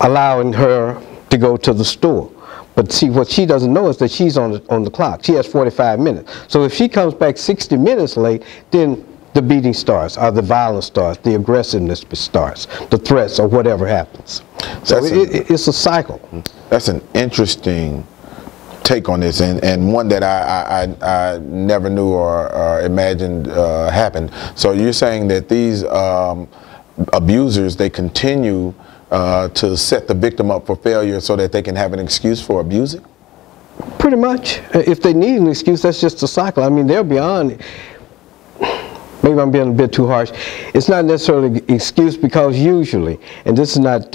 allowing her to go to the store. But see, what she doesn't know is that she's on the clock. She has 45 minutes. So if she comes back 60 minutes late, then the beating starts, or the violence starts, the aggressiveness starts, the threats, or whatever happens. So it's a cycle. That's an interesting take on this, and one that I never knew or imagined happened. So you're saying that these abusers, they continue to set the victim up for failure so that they can have an excuse for abusing? Pretty much. If they need an excuse, that's just a cycle. I mean, they're beyond, maybe I'm being a bit too harsh, it's not necessarily an excuse, because usually, and this is not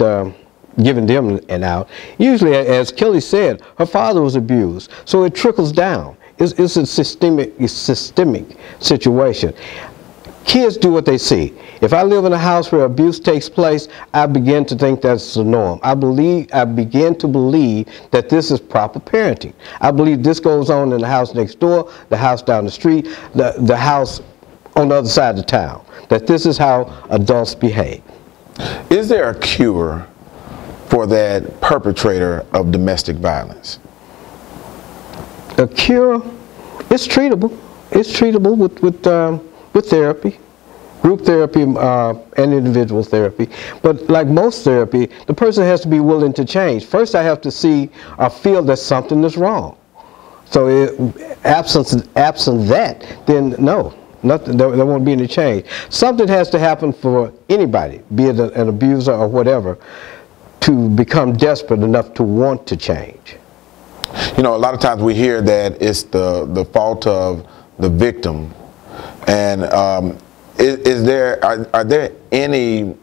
giving them an out, usually, as Kelly said, her father was abused, so it trickles down. It's a systemic situation. Kids do what they see. If I live in a house where abuse takes place, I begin to think that's the norm. I begin to believe that this is proper parenting. I believe this goes on in the house next door, the house down the street, the house on the other side of the town, that this is how adults behave. Is there a cure for that perpetrator of domestic violence? A cure? It's treatable. It's treatable with therapy, group therapy, and individual therapy. But like most therapy, the person has to be willing to change. First, I have to see or feel that something is wrong. So absent that, then no, nothing, there won't be any change. Something has to happen for anybody, be it an abuser or whatever, to become desperate enough to want to change. You know, a lot of times we hear that it's the fault of the victim. And are there any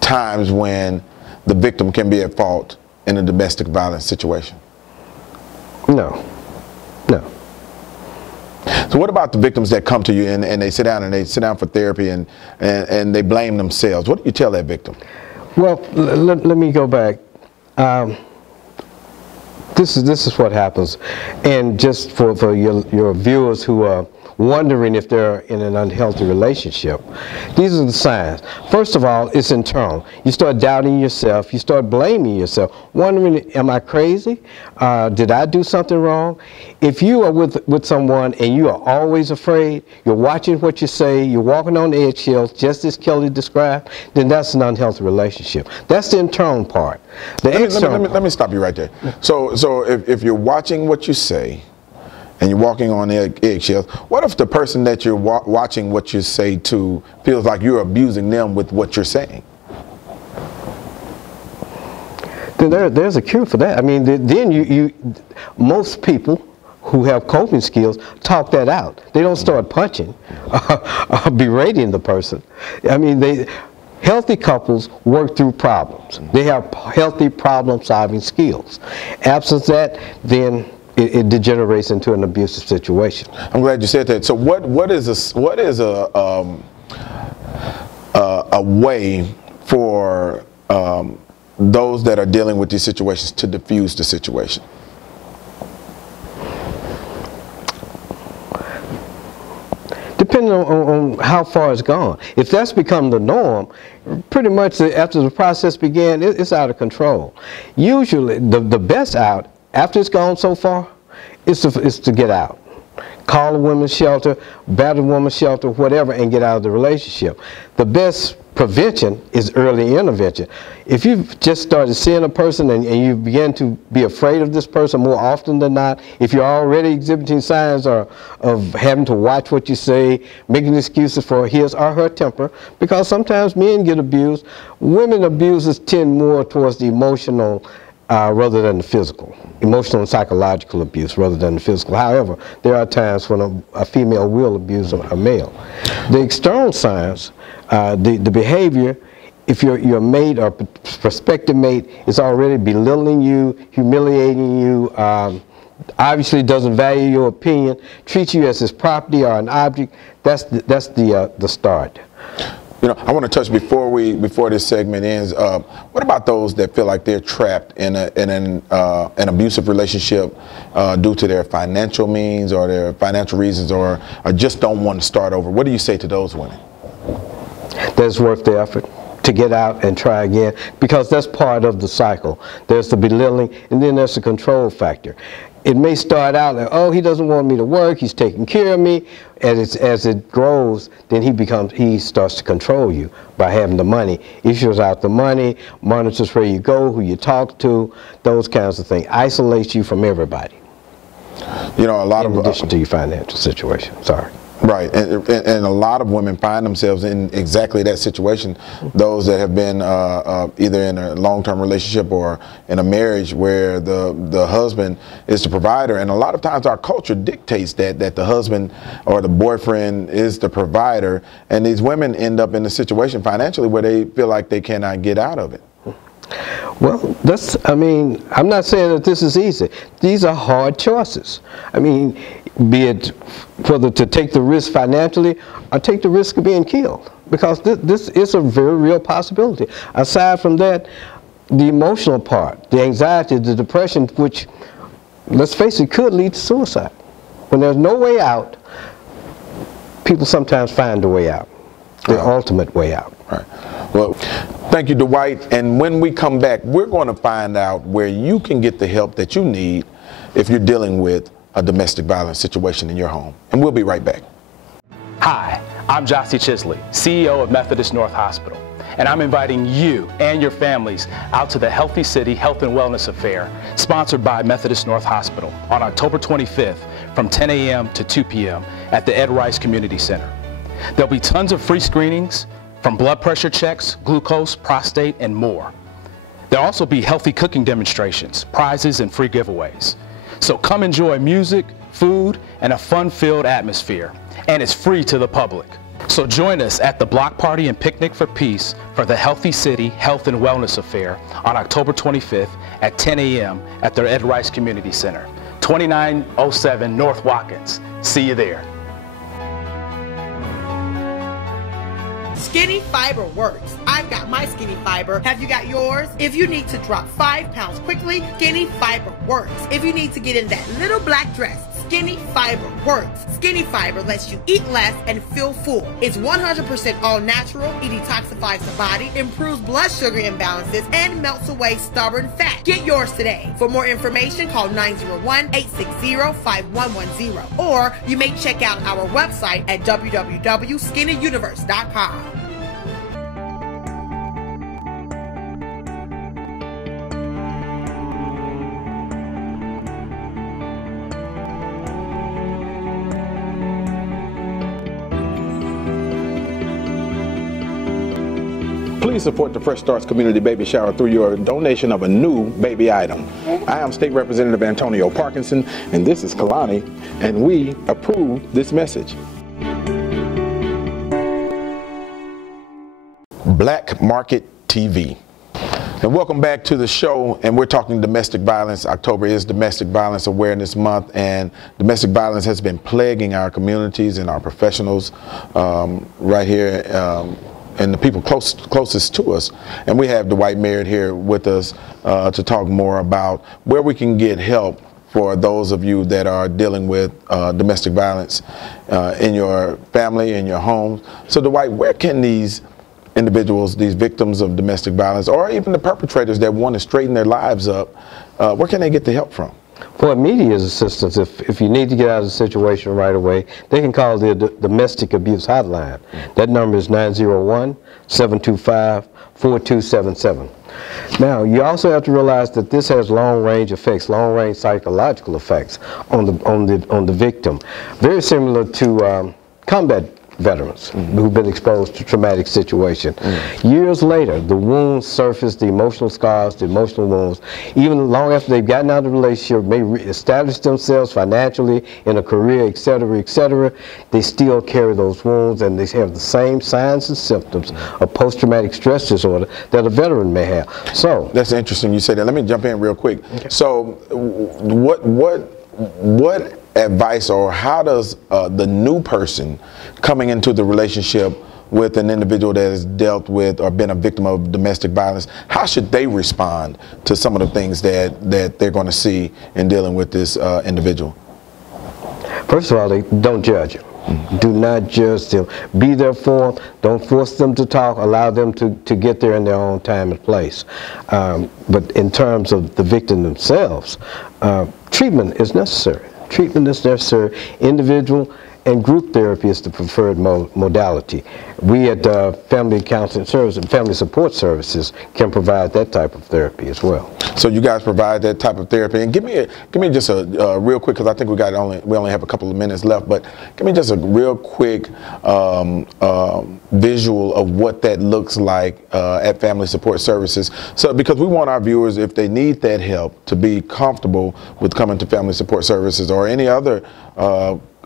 times when the victim can be at fault in a domestic violence situation? No, no. So what about the victims that come to you and they sit down for therapy and they blame themselves? What do you tell that victim? Well, let me go back. This is what happens, and just for your viewers who are wondering if they're in an unhealthy relationship, these are the signs. First of all, it's internal. You start doubting yourself. You start blaming yourself, wondering, am I crazy? Did I do something wrong? If you are with someone and you are always afraid, you're watching what you say, you're walking on eggshells, just as Kelly described, then that's an unhealthy relationship. That's the internal part. Let me stop you right there. So if you're watching what you say, and you're walking on eggshells, what if the person that you're watching what you say to feels like you're abusing them with what you're saying? Then there's a cure for that. I mean, then most people who have coping skills talk that out. They don't start punching or berating the person. I mean, healthy couples work through problems. They have healthy problem-solving skills. Absent that, then it degenerates into an abusive situation. I'm glad you said that. So what is a way for those that are dealing with these situations to diffuse the situation? Depending on how far it's gone. If that's become the norm, pretty much after the process began, it's out of control. Usually, the best out, after it's gone so far, is to get out. Call a women's shelter, battered women's shelter, whatever, and get out of the relationship. The best prevention is early intervention. If you've just started seeing a person and you begin to be afraid of this person more often than not, if you're already exhibiting signs of having to watch what you say, making excuses for his or her temper, because sometimes men get abused, women abusers tend more towards the emotional rather than the physical. Emotional and psychological abuse rather than the physical. However, there are times when a female will abuse a male. The external signs, the behavior, if your mate or prospective mate is already belittling you, humiliating you, obviously doesn't value your opinion, treats you as his property or an object, that's the start. You know, I want to touch before this segment ends. What about those that feel like they're trapped in an abusive relationship due to their financial means or their financial reasons, or just don't want to start over? What do you say to those women? That's worth the effort to get out and try again, because that's part of the cycle. There's the belittling, and then there's the control factor. It may start out like, oh, he doesn't want me to work, he's taking care of me. As it grows, then he starts to control you by having the money. Issues out the money, monitors where you go, who you talk to, those kinds of things. Isolates you from everybody. You know, a lot in addition to your financial situation. Sorry. Right, and a lot of women find themselves in exactly that situation. Those that have been either in a long-term relationship or in a marriage where the husband is the provider, and a lot of times our culture dictates that the husband or the boyfriend is the provider, and these women end up in a situation financially where they feel like they cannot get out of it. Well, I mean, I'm not saying that this is easy. These are hard choices. I mean, be it whether to take the risk financially or take the risk of being killed, because this is a very real possibility. Aside from that, the emotional part, the anxiety, the depression, which, let's face it, could lead to suicide. When there's no way out, people sometimes find a way out, the ultimate way out. Right. Well, thank you, Dwight. And when we come back, we're going to find out where you can get the help that you need if you're dealing with a domestic violence situation in your home. And we'll be right back. Hi, I'm Jossie Chisley, CEO of Methodist North Hospital, and I'm inviting you and your families out to the Healthy City Health and Wellness Affair, sponsored by Methodist North Hospital, on October 25th from 10 a.m. to 2 p.m. at the Ed Rice Community Center. There'll be tons of free screenings, from blood pressure checks, glucose, prostate, and more. There'll also be healthy cooking demonstrations, prizes, and free giveaways. So come enjoy music, food, and a fun-filled atmosphere. And it's free to the public. So join us at the Block Party and Picnic for Peace for the Healthy City Health and Wellness Affair on October 25th at 10 a.m. at the Ed Rice Community Center, 2907 North Watkins. See you there. Skinny Fiber works. I've got my Skinny Fiber. Have you got yours? If you need to drop 5 pounds quickly, Skinny Fiber works. If you need to get in that little black dress, Skinny Fiber works. Skinny Fiber lets you eat less and feel full. It's 100% all natural. It detoxifies the body, improves blood sugar imbalances, and melts away stubborn fat. Get yours today. For more information, call 901-860-5110. Or you may check out our website at www.skinnyuniverse.com. Please support the Fresh Starts Community Baby Shower through your donation of a new baby item. I am State Representative Antonio Parkinson, and this is Kalani, and we approve this message. Black Market TV. And welcome back to the show, and we're talking domestic violence. October is Domestic Violence Awareness Month, and domestic violence has been plaguing our communities and our professionals right here and the people closest to us. And we have Dwight Merritt here with us to talk more about where we can get help for those of you that are dealing with domestic violence in your family, in your home. So Dwight, where can these individuals, these victims of domestic violence, or even the perpetrators that want to straighten their lives up, where can they get the help from? For immediate assistance, if you need to get out of the situation right away, they can call the Domestic Abuse Hotline. That number is 901-725-4277. Now, you also have to realize that this has long-range effects, long-range psychological effects on the victim, very similar to combat veterans who've been exposed to traumatic situation. Years later, the wounds surface, the emotional scars, the emotional wounds, even long after they've gotten out of the relationship, may establish themselves financially, in a career, etc., they still carry those wounds, and they have the same signs and symptoms of post-traumatic stress disorder that a veteran may have. So that's interesting you say that. Let me jump in real quick. Okay. So what advice, or how does the new person coming into the relationship with an individual that has dealt with or been a victim of domestic violence, how should they respond to some of the things that they're going to see in dealing with this individual? First of all, they don't judge. Do not judge them. Be there for them. Don't force them to talk. Allow them to get there in their own time and place. But in terms of the victim themselves, treatment is necessary. Treatment is necessary. Individual and group therapy is the preferred modality. We at Family Counseling Services and Family Support Services can provide that type of therapy as well. So you guys provide that type of therapy, and give me just a real quick, because I think we only have a couple of minutes left, but give me just a real quick visual of what that looks like at Family Support Services. So because we want our viewers, if they need that help, to be comfortable with coming to Family Support Services or any other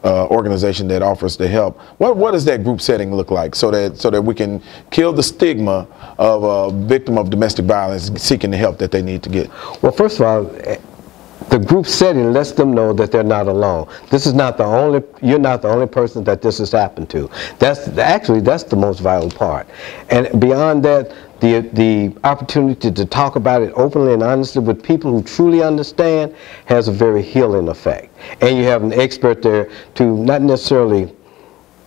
organization that offers the help. What does that group setting look like, so that we can kill the stigma of a victim of domestic violence seeking the help that they need to get? Well, first of all, the group setting lets them know that they're not alone. This is not the only, you're not the only person that this has happened to. That's the most vital part. And beyond that, the opportunity to talk about it openly and honestly with people who truly understand has a very healing effect. And you have an expert there to not necessarily,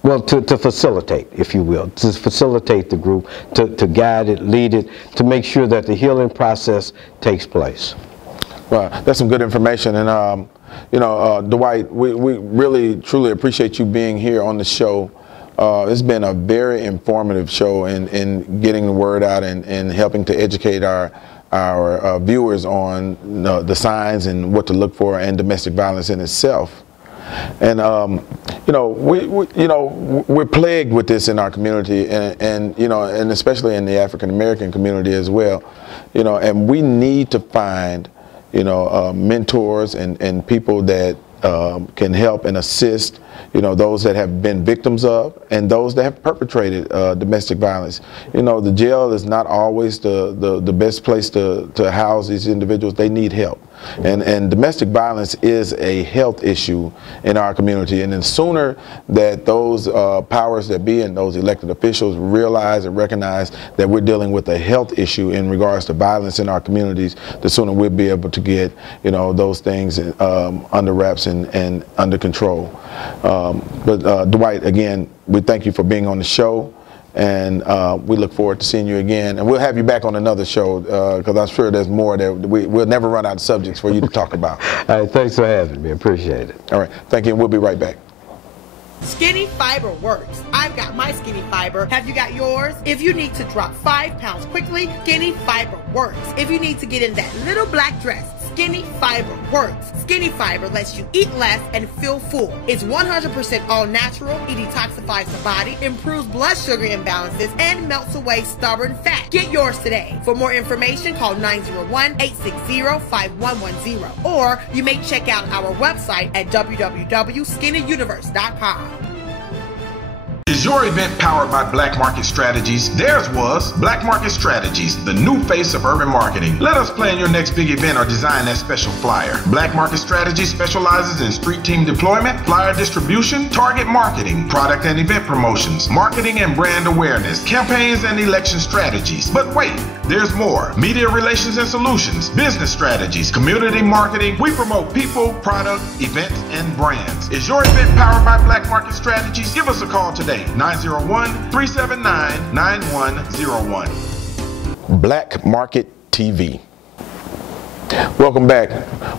well, to facilitate, if you will, to facilitate the group, to guide it, lead it, to make sure that the healing process takes place. Well, that's some good information. And, you know, Dwight, we really, truly appreciate you being here on the show. It's been a very informative show in getting the word out and helping to educate our viewers on the signs and what to look for and domestic violence in itself. And you know, we're plagued with this in our community, and you know, and especially in the African American community as well. You know, and we need to find, you know, mentors and people that can help and assist, you know, those that have been victims of and those that have perpetrated domestic violence. You know, the jail is not always the best place to house these individuals. They need help. And domestic violence is a health issue in our community. And the sooner that those powers that be and those elected officials realize and recognize that we're dealing with a health issue in regards to violence in our communities, the sooner we'll be able to get, you know, those things under wraps and under control. But Dwight, again, we thank you for being on the show. And we look forward to seeing you again. And we'll have you back on another show, because I'm sure there's more that we'll never run out of subjects for you to talk about. All right, thanks for having me. Appreciate it. All right, thank you, and we'll be right back. Skinny Fiber works. I've got my Skinny Fiber. Have you got yours? If you need to drop 5 pounds quickly, Skinny Fiber works. If you need to get in that little black dress, Skinny Fiber works. Skinny Fiber lets you eat less and feel full. It's 100% all natural. It detoxifies the body, improves blood sugar imbalances, and melts away stubborn fat. Get yours today. For more information, call 901-860-5110. Or you may check out our website at www.skinnyuniverse.com. Is your event powered by Black Market Strategies? Theirs was Black Market Strategies, the new face of urban marketing. Let us plan your next big event or design that special flyer. Black Market Strategies specializes in street team deployment, flyer distribution, target marketing, product and event promotions, marketing and brand awareness, campaigns and election strategies. But wait, there's more. Media relations and solutions, business strategies, community marketing. We promote people, product, events, and brands. Is your event powered by Black Market Strategies? Give us a call today. 901-379-9101. Black Market TV. Welcome back.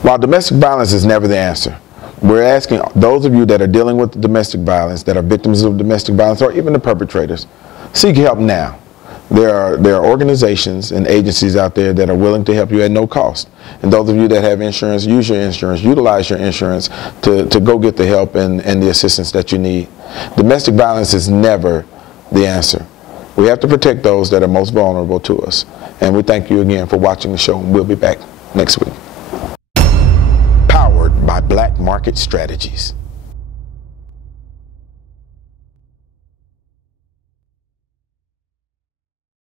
While domestic violence is never the answer, we're asking those of you that are dealing with domestic violence, that are victims of domestic violence, or even the perpetrators, seek help now. There are organizations and agencies out there that are willing to help you at no cost. And those of you that have insurance, use your insurance, utilize your insurance to go get the help and the assistance that you need. Domestic violence is never the answer. We have to protect those that are most vulnerable to us. And we thank you again for watching the show. We'll be back next week. Powered by Black Market Strategies.